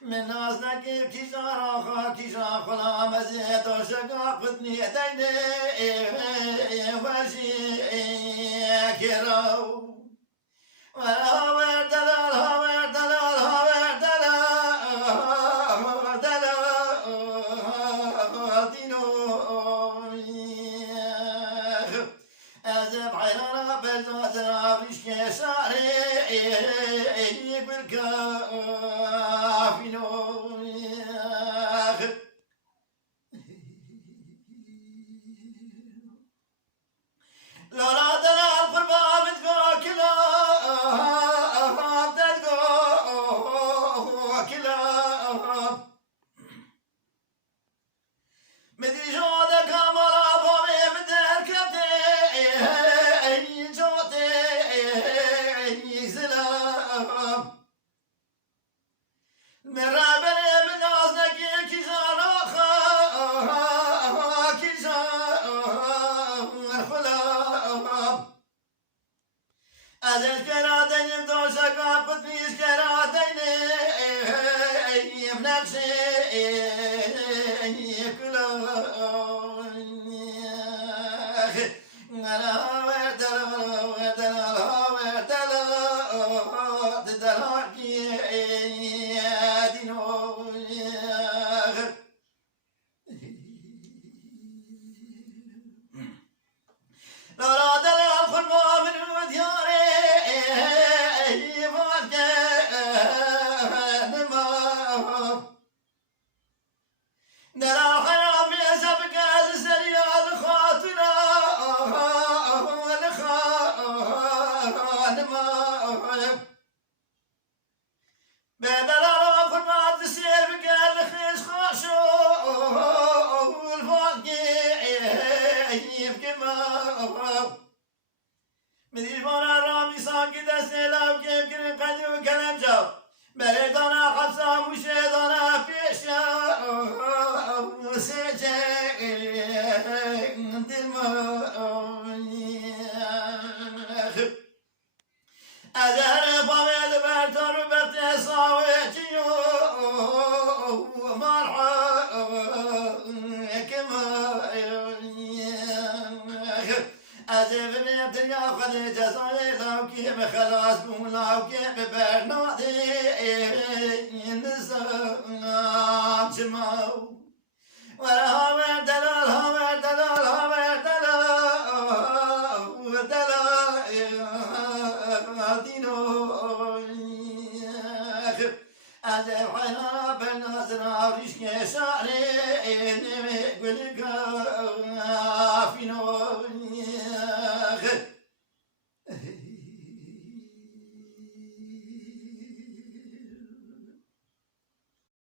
من ناز نگیر کیزارا خا کیزا خلا مزه دوشگا قدنی دینه وشی کراو هاور دلال هاور دلال هاور دلال دلال دینو از بحیرانا بزازنا ریش کساره يقول كافينو لا لا دنا القربة بتقو كلا بتقو كلا مدي جودة كاملا بومي مدر كتي جودة زلام من رابر من نازنك كيزان خا كيزان خلام أزل كرادين دوشك قد بيش كرادين بنفسي كلام أنا وردل وردل وردل دلاركي دينو لا لا دلال خلما من ودياري فاتك نما دلال حرام يسبك السريع الخاطرة الخانما بدلال خلما تسير بك الخيس خاشو والفاقي بكما مدير بنا رامي ساكي دسني لو كيف كن قدي وكلام جو بردانا حبسا مشيدانا بيشا سيجي دلما أزهر بامل برتر بتساويتيو مرحا كما أزف من الدنيا خد جزاي لو كيف خلاص بو لو كيف برنادي نسام جماو وهاور دلال هاور دلال هاور دلال دلال دينو أزف حنا بنازنا ريش كساري نمي قلقا فينو